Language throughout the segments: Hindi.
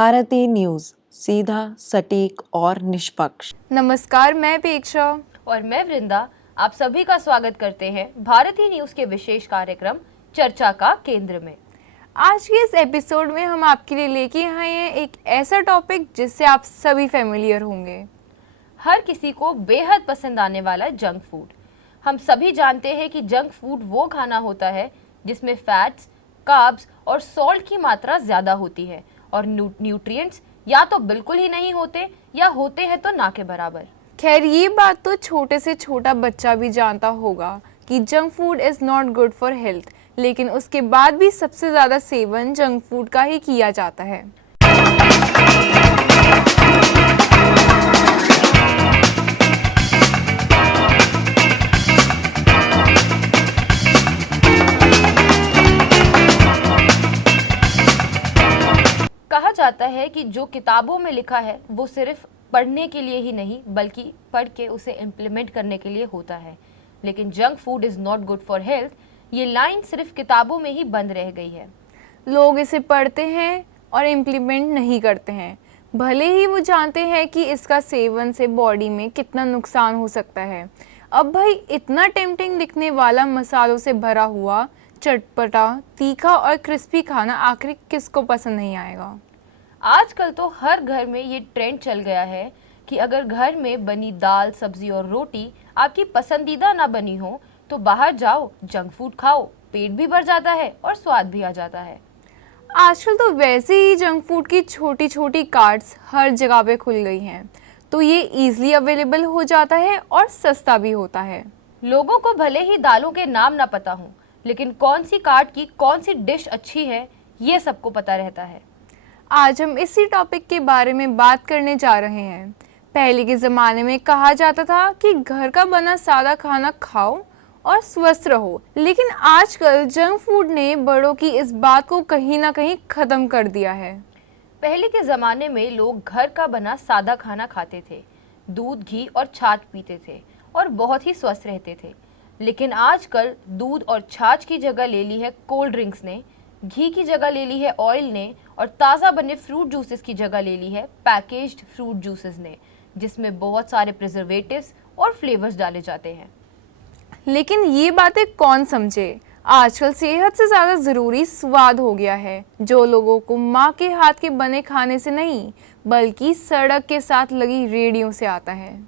भारतीय न्यूज, सीधा, सटीक और निष्पक्ष। नमस्कार, मैं अपेक्षा और मैं वृंदा आप सभी का स्वागत करते हैं भारतीय न्यूज के विशेष कार्यक्रम चर्चा का केंद्र में। आज के इस एपिसोड में हम आपके लिए लेके आए हैं एक ऐसा टॉपिक जिससे आप सभी फेमिलियर होंगे। हर किसी को बेहद पसंद आने वाला जंक फूड। हम सभी जानते हैं कि जंक फूड वो खाना होता है जिसमें फैट्स, कार्ब्स और सॉल्ट की मात्रा ज़्यादा होती है और न्यूट्रिएंट्स या तो बिल्कुल ही नहीं होते या होते हैं तो ना के बराबर। खैर, ये बात तो छोटे से छोटा बच्चा भी जानता होगा कि junk food is not good for health, लेकिन उसके बाद भी सबसे ज़्यादा सेवन जंक फूड का ही किया जाता है। कहा जाता है कि जो किताबों में लिखा है वो सिर्फ पढ़ने के लिए ही नहीं बल्कि पढ़ के उसे इम्प्लीमेंट करने के लिए होता है। लेकिन junk food is not good for health, ये लाइन सिर्फ किताबों में ही बंद रह गई है। लोग इसे पढ़ते हैं और इम्प्लीमेंट नहीं करते हैं, भले ही वो जानते हैं कि इसका सेवन से बॉडी में कितना नुकसान हो सकता है। अब भाई, इतना टेम्पटिंग दिखने वाला मसालों से भरा हुआ चटपटा, तीखा और क्रिस्पी खाना आखिर किसको पसंद नहीं आएगा। आजकल तो हर घर में ये ट्रेंड चल गया है कि अगर घर में बनी दाल, सब्जी और रोटी आपकी पसंदीदा ना बनी हो तो बाहर जाओ, जंक फूड खाओ, पेट भी भर जाता है और स्वाद भी आ जाता है। आजकल तो वैसे ही जंक फूड की छोटी छोटी कार्ट्स हर जगह पे खुल गई हैं, तो ये इजीली अवेलेबल हो जाता है और सस्ता भी होता है। लोगों को भले ही दालों के नाम ना पता हो, लेकिन कौन सी कार्ट की कौन सी डिश अच्छी है ये सबको पता रहता है। आज हम इसी टॉपिक के बारे में बात करने जा रहे हैं। पहले के ज़माने में कहा जाता था कि घर का बना सादा खाना खाओ और स्वस्थ रहो, लेकिन आजकल जंक फूड ने बड़ों की इस बात को कहीं ना कहीं ख़त्म कर दिया है। पहले के ज़माने में लोग घर का बना सादा खाना खाते थे, दूध, घी और छाछ पीते थे और बहुत ही स्वस्थ रहते थे। लेकिन आजकल दूध और छाछ की जगह ले ली है कोल्ड ड्रिंक्स ने, घी की जगह ले ली है ऑयल ने और ताज़ा बने फ्रूट जूसेस की जगह ले ली है पैकेज्ड फ्रूट जूसेस ने, जिसमें बहुत सारे प्रिजर्वेटिव्स और फ्लेवर्स डाले जाते हैं। लेकिन ये बातें कौन समझे। आजकल सेहत से ज़्यादा ज़रूरी स्वाद हो गया है, जो लोगों को माँ के हाथ के बने खाने से नहीं बल्कि सड़क के साथ लगी रेहड़ियों से आता है।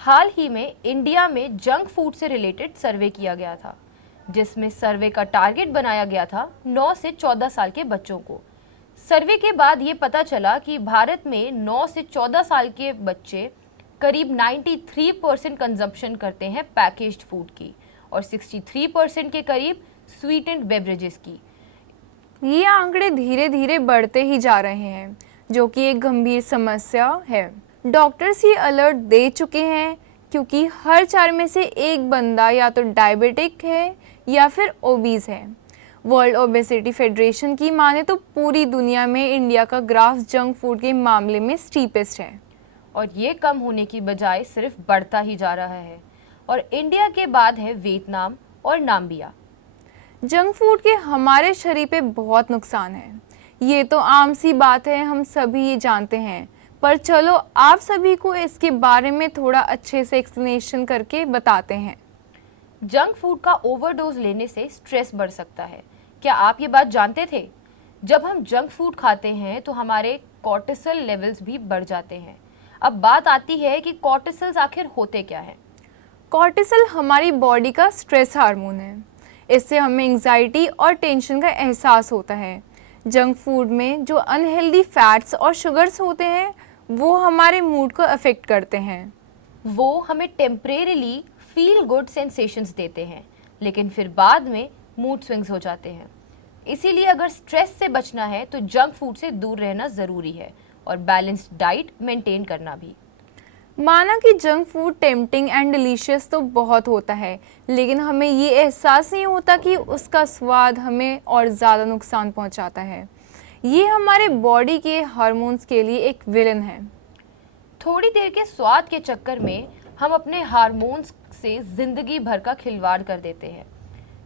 हाल ही में इंडिया में जंक फूड से रिलेटेड सर्वे किया गया था, जिसमें सर्वे का टारगेट बनाया गया था 9 से 14 साल के बच्चों को। सर्वे के बाद ये पता चला कि भारत में 9 से 14 साल के बच्चे करीब 93% कंजम्पशन करते हैं पैकेज्ड फूड की और 63% के करीब स्वीटेंड बेवरेजेस की। ये आंकड़े धीरे धीरे बढ़ते ही जा रहे हैं, जो कि एक गंभीर समस्या है। डॉक्टर्स ये अलर्ट दे चुके हैं क्योंकि हर 4 में से एक बंदा या तो डायबिटिक है या फिर ओबीज है। वर्ल्ड ओबेसिटी फेडरेशन की माने तो पूरी दुनिया में इंडिया का ग्राफ जंक फूड के मामले में स्टीपेस्ट है और ये कम होने की बजाय सिर्फ बढ़ता ही जा रहा है। और इंडिया के बाद है वियतनाम और नाम्बिया। जंक फूड के हमारे शरीर पे बहुत नुकसान है, ये तो आम सी बात है, हम सभी ये जानते हैं। पर चलो आप सभी को इसके बारे में थोड़ा अच्छे से एक्सप्लेनेशन करके बताते हैं। जंक फूड का ओवरडोज लेने से स्ट्रेस बढ़ सकता है। क्या आप ये बात जानते थे? जब हम जंक फूड खाते हैं तो हमारे कॉर्टिसोल लेवल्स भी बढ़ जाते हैं। अब बात आती है कि कॉर्टिसोल्स आखिर होते क्या है। कॉर्टिसोल हमारी बॉडी का स्ट्रेस हार्मोन है। इससे हमें एंजाइटी और टेंशन का एहसास होता है। जंक फूड में जो अनहेल्दी फैट्स और शुगर्स होते हैं वो हमारे मूड को अफेक्ट करते हैं। वो हमें टेम्परेरीली फील गुड सेंसेशंस देते हैं, लेकिन फिर बाद में मूड स्विंग्स हो जाते हैं। इसीलिए अगर स्ट्रेस से बचना है तो जंक फूड से दूर रहना ज़रूरी है और बैलेंस्ड डाइट मेंटेन करना भी। माना कि junk food tempting and delicious तो बहुत होता है, लेकिन हमें ये एहसास नहीं होता कि उसका स्वाद हमें और ज़्यादा नुकसान पहुंचाता है। ये हमारे बॉडी के हार्मोन्स के लिए एक विलन है। थोड़ी देर के स्वाद के चक्कर में हम अपने हार्मोन्स से ज़िंदगी भर का खिलवाड़ कर देते हैं।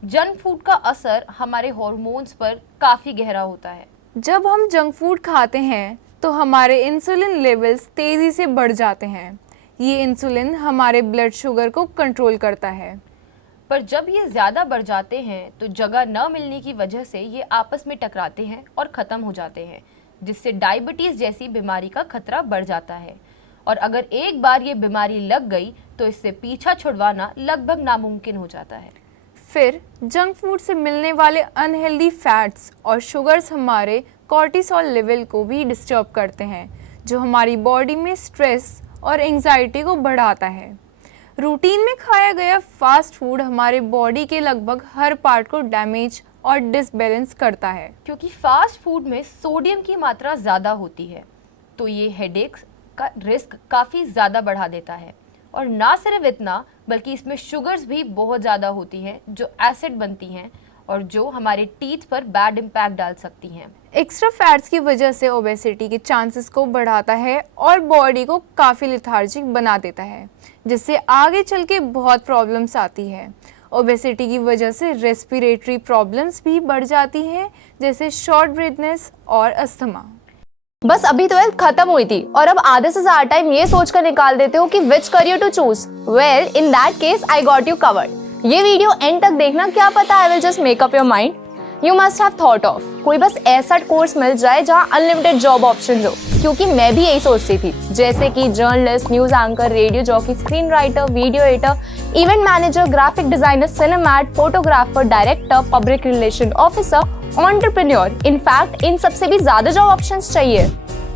जंक फूड का असर हमारे हार्मोन्स पर काफ़ी गहरा होता है। जब हम जंक फूड खाते हैं तो हमारे इंसुलिन लेवल्स तेज़ी से बढ़ जाते हैं। ये इंसुलिन हमारे ब्लड शुगर को कंट्रोल करता है। पर जब ये ज़्यादा बढ़ जाते हैं तो जगह न मिलने की वजह से ये आपस में टकराते हैं और ख़त्म हो जाते हैं, जिससे डायबिटीज़ जैसी बीमारी का खतरा बढ़ जाता है। और अगर एक बार ये बीमारी लग गई तो इससे पीछा छुड़वाना लगभग नामुमकिन हो जाता है। फिर जंक फूड से मिलने वाले अनहेल्दी फैट्स और शुगर्स हमारे कॉर्टिसोल लेवल को भी डिस्टर्ब करते हैं, जो हमारी बॉडी में स्ट्रेस और एंजाइटी को बढ़ाता है। रूटीन में खाया गया फास्ट फूड हमारे बॉडी के लगभग हर पार्ट को डैमेज और डिसबैलेंस करता है। क्योंकि फास्ट फूड में सोडियम की मात्रा ज़्यादा होती है तो ये हेडेक्स का रिस्क काफ़ी ज़्यादा बढ़ा देता है। और ना सिर्फ इतना बल्कि इसमें शुगर्स भी बहुत ज़्यादा होती हैं जो एसिड बनती हैं और जो हमारे टीथ पर बैड इम्पैक्ट डाल सकती हैं। एक्स्ट्रा फैट्स की वजह से ओबेसिटी के चांसेस को बढ़ाता है और बॉडी को काफ़ी लेथार्जिक बना देता है, जिससे आगे चल के बहुत प्रॉब्लम्स आती है। ओबेसिटी की वजह से रेस्पिरेटरी प्रॉब्लम्स भी बढ़ जाती हैं, जैसे शॉर्ट ब्रीथनेस और अस्थमा। बस अभी 12th खत्म हुई थी और अब आधे से ज्यादा टाइम ये सोचकर निकाल देते हो कि which career to choose. Well, in that case I got you covered. ये वीडियो एंड तक देखना, क्या पता I will just make up your mind. You must have thought of कोई बस ऐसा कोर्स मिल जाए जहाँ अनलिमिटेड जॉब ऑप्शन हो, क्योंकि मैं भी यही सोचती थी, जैसे कि journalist, news anchor, radio jockey, screen writer, video editor, event manager, graphic designer, cinematographer, director, public relation officer, entrepreneur. In fact इन सबसे भी ज्यादा जॉब ऑप्शंस चाहिए।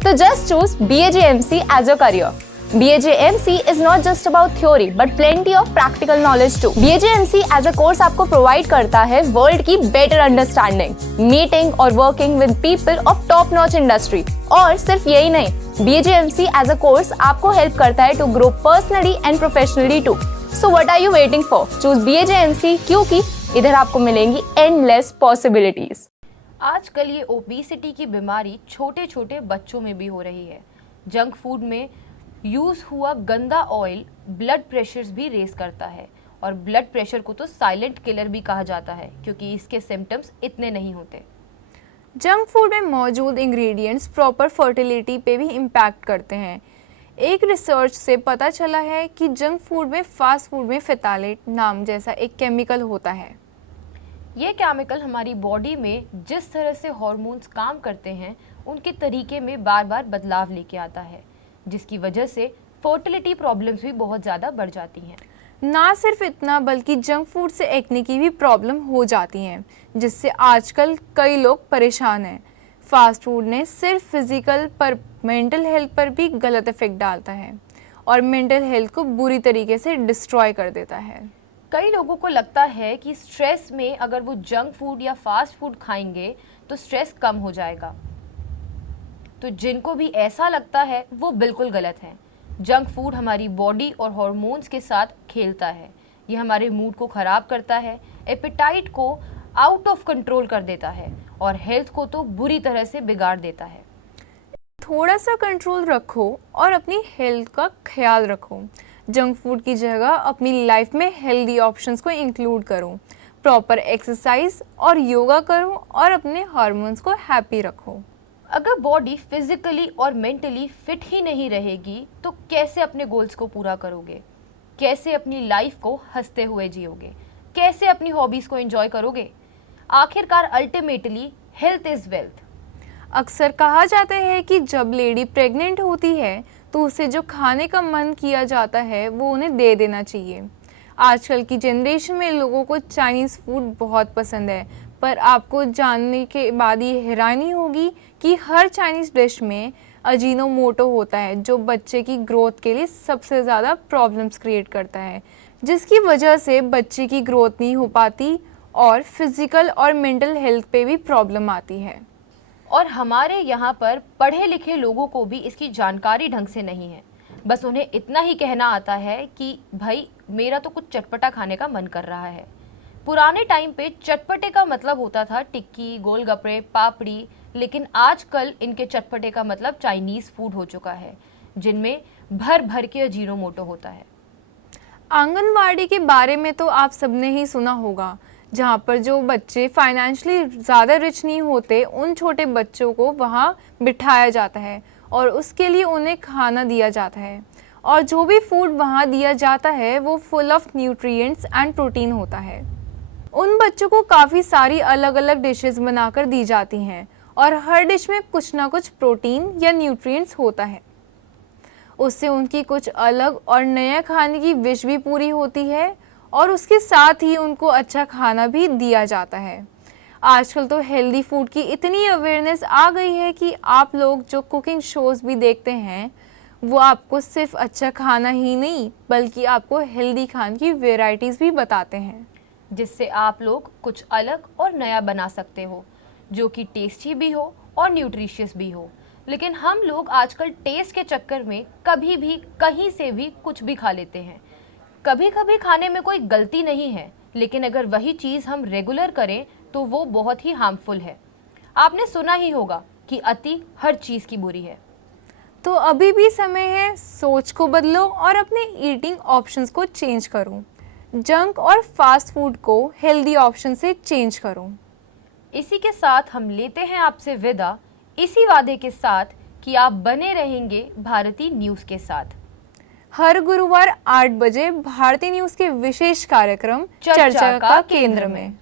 तो just choose BAJMC as your career. BAJMC is not just about theory but plenty of practical knowledge too. BAJMC as a course आपको provide करता है वर्ल्ड की better understanding, meeting और working with people of top notch industry। और सिर्फ यही नहीं, BAJMC as a course आपको help करता है to grow personally and professionally too. So what are you waiting for? Choose BAJMC क्योंकि इधर आपको मिलेंगी endless possibilities। आजकल ये ओबेसिटी की बीमारी छोटे छोटे बच्चों में भी हो रही है। जंक फूड में यूज़ हुआ गंदा ऑयल ब्लड प्रेशर्स भी रेस करता है, और ब्लड प्रेशर को तो साइलेंट किलर भी कहा जाता है क्योंकि इसके सिम्टम्स इतने नहीं होते। जंक फूड में मौजूद इंग्रेडिएंट्स प्रॉपर फर्टिलिटी पे भी इम्पैक्ट करते हैं। एक रिसर्च से पता चला है कि जंक फूड में फास्ट फूड में फेतालेट नाम जैसा एक केमिकल होता है। ये केमिकल हमारी बॉडी में जिस तरह से हार्मोन्स काम करते हैं उनके तरीके में बार बार बदलाव लेके आता है, जिसकी वजह से फर्टिलिटी प्रॉब्लम्स भी बहुत ज़्यादा बढ़ जाती हैं। ना सिर्फ इतना बल्कि जंक फूड से एक्ने की भी प्रॉब्लम हो जाती हैं, जिससे आजकल कई लोग परेशान हैं। फास्ट फूड ने सिर्फ फिजिकल पर मेंटल हेल्थ पर भी गलत इफेक्ट डालता है और मेंटल हेल्थ को बुरी तरीके से डिस्ट्रॉय कर देता है। कई लोगों को लगता है कि स्ट्रेस में अगर वो जंक फूड या फास्ट फूड खाएंगे तो स्ट्रेस कम हो जाएगा। तो जिनको भी ऐसा लगता है वो बिल्कुल गलत है। जंक फूड हमारी बॉडी और हार्मोन्स के साथ खेलता है। ये हमारे मूड को ख़राब करता है, एपेटाइट को आउट ऑफ कंट्रोल कर देता है और हेल्थ को तो बुरी तरह से बिगाड़ देता है। थोड़ा सा कंट्रोल रखो और अपनी हेल्थ का ख्याल रखो। जंक फूड की जगह अपनी लाइफ में हेल्दी ऑप्शंस को इंक्लूड करो। प्रॉपर एक्सरसाइज और योगा करो और अपने हार्मोन्स को हैप्पी रखो। अगर बॉडी फिजिकली और मेंटली फिट ही नहीं रहेगी तो कैसे अपने गोल्स को पूरा करोगे? कैसे अपनी लाइफ को हंसते हुए जियोगे? कैसे अपनी हॉबीज़ को एंजॉय करोगे? आखिरकार अल्टीमेटली हेल्थ इज़ वेल्थ। अक्सर कहा जाता है कि जब लेडी प्रेग्नेंट होती है तो उसे जो खाने का मन किया जाता है वो उन्हें दे देना चाहिए। आजकल की जनरेशन में लोगों को चाइनीज़ फूड बहुत पसंद है, पर आपको जानने के बाद ये हैरानी होगी कि हर चाइनीज़ डिश में अजीनोमोटो होता है, जो बच्चे की ग्रोथ के लिए सबसे ज़्यादा प्रॉब्लम्स क्रिएट करता है, जिसकी वजह से बच्चे की ग्रोथ नहीं हो पाती और फिज़िकल और मेंटल हेल्थ पे भी प्रॉब्लम आती है। और हमारे यहाँ पर पढ़े लिखे लोगों को भी इसकी जानकारी ढंग से नहीं है। बस उन्हें इतना ही कहना आता है कि भाई मेरा तो कुछ चटपटा खाने का मन कर रहा है। पुराने टाइम पे चटपटे का मतलब होता था टिक्की, गोलगप्पे, पापड़ी, लेकिन आजकल इनके चटपटे का मतलब चाइनीज़ फूड हो चुका है, जिनमें भर भर के अजीनोमोटो होता है। आंगनवाड़ी के बारे में तो आप सबने ही सुना होगा, जहाँ पर जो बच्चे फाइनेंशियली ज़्यादा रिच नहीं होते उन छोटे बच्चों को वहाँ बिठाया जाता है और उसके लिए उन्हें खाना दिया जाता है, और जो भी फूड वहाँ दिया जाता है वो full of nutrients and protein होता है। उन बच्चों को काफ़ी सारी अलग अलग डिशेस बनाकर दी जाती हैं और हर डिश में कुछ ना कुछ प्रोटीन या न्यूट्रिएंट्स होता है। उससे उनकी कुछ अलग और नया खाने की विश भी पूरी होती है और उसके साथ ही उनको अच्छा खाना भी दिया जाता है। आजकल तो हेल्दी फूड की इतनी अवेयरनेस आ गई है कि आप लोग जो कुकिंग शोज़ भी देखते हैं वो आपको सिर्फ अच्छा खाना ही नहीं बल्कि आपको हेल्दी खाने की वेराइटीज़ भी बताते हैं, जिससे आप लोग कुछ अलग और नया बना सकते हो जो कि टेस्टी भी हो और न्यूट्रिशियस भी हो। लेकिन हम लोग आजकल टेस्ट के चक्कर में कभी भी कहीं से भी कुछ भी खा लेते हैं। कभी कभी खाने में कोई गलती नहीं है, लेकिन अगर वही चीज़ हम रेगुलर करें तो वो बहुत ही हार्मफुल है। आपने सुना ही होगा कि अति हर चीज़ की बुरी है। तो अभी भी समय है, सोच को बदलो और अपने ईटिंग ऑप्शंस को चेंज करो। जंक और फास्ट फूड को हेल्दी ऑप्शन से चेंज करो। इसी के साथ हम लेते हैं आपसे विदा, इसी वादे के साथ कि आप बने रहेंगे भारती न्यूज़ के साथ। हर गुरुवार 8 बजे भारतीय न्यूज़ के विशेष कार्यक्रम चर्चा का केंद्र में।